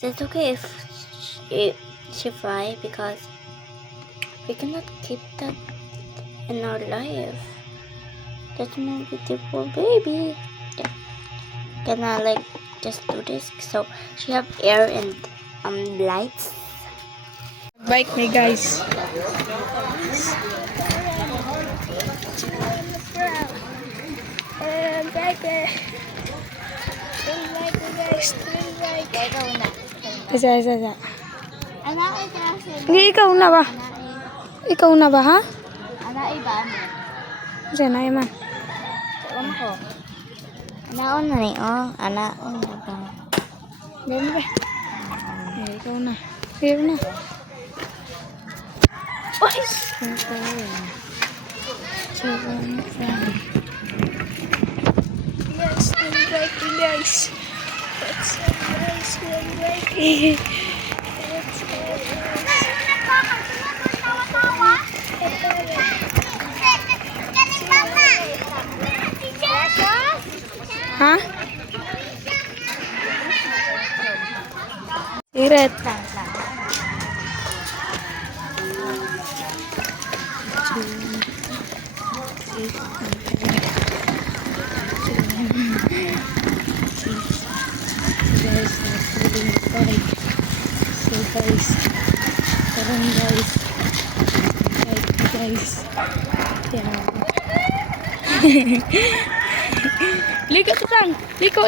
It's okay if she fly because we cannot keep that in our life. That's my beautiful baby. Yeah. Can I like just do this? So she have air and lights. Bike me guys. Isa. Anak ito. Hindi, ikaw na ba? Ikaw na ba, ha? Anak iba. Isa na, man. Alam ko. Anaon na ni anaon na ba? Ganun ba? Ikaw na. Ikaw na. Oy! Yes, I'm guys. Let's go. Ha? Siret. So guys, parang guys, yan. Liko tutang, liko.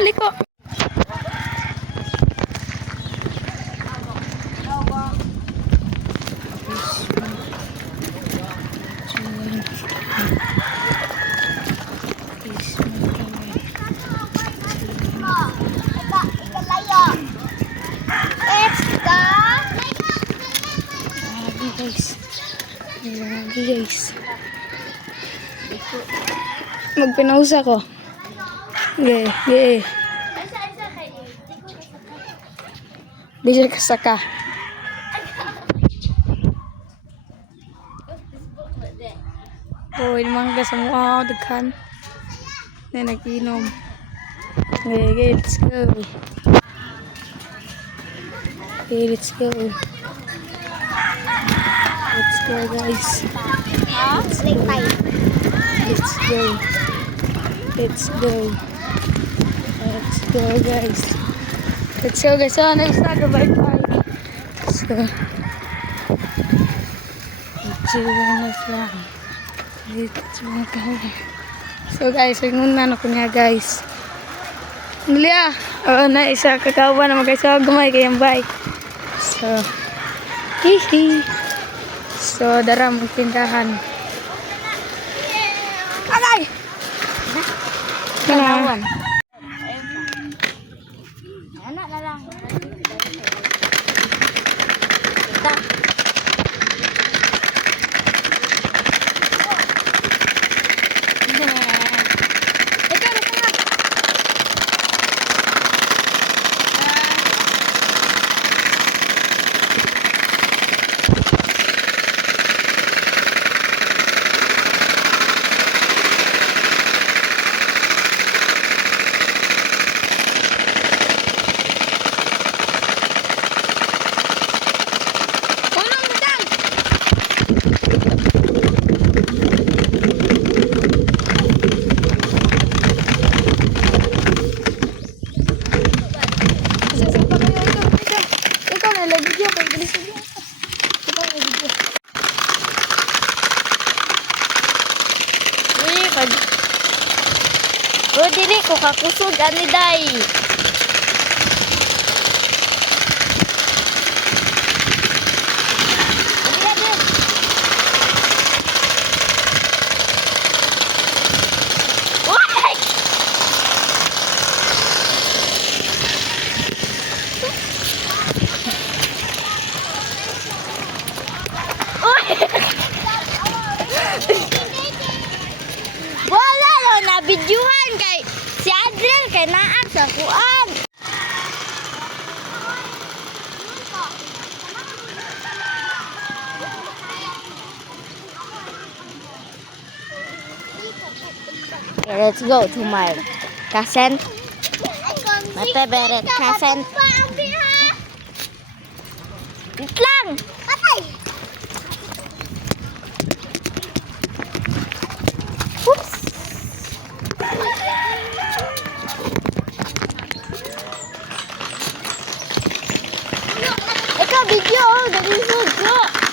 Guys. Magpinausa ko. Okay. Di siya kasaka. Ini mang ka sa mukha ako daghan. Na nag-inom. Okay, let's go. Let's go, guys. Let's go, guys. So, nag-start bye. So guys, nagnunan ako niya guys. Niya, na isa kakawa na guys. So, gumay kayang bike. So, hihi. So, dara mong tindahan. Agay! Kanawan. Anak na lang. Dili ko kakusog ani day. Wala lo na bidyuhan kay si Adriel kay naag sa kuan. Okay, let's go to my cousin. My favorite cousin. Wait lang! Patay! Oops! Ikaw, video! Dali mo, bro!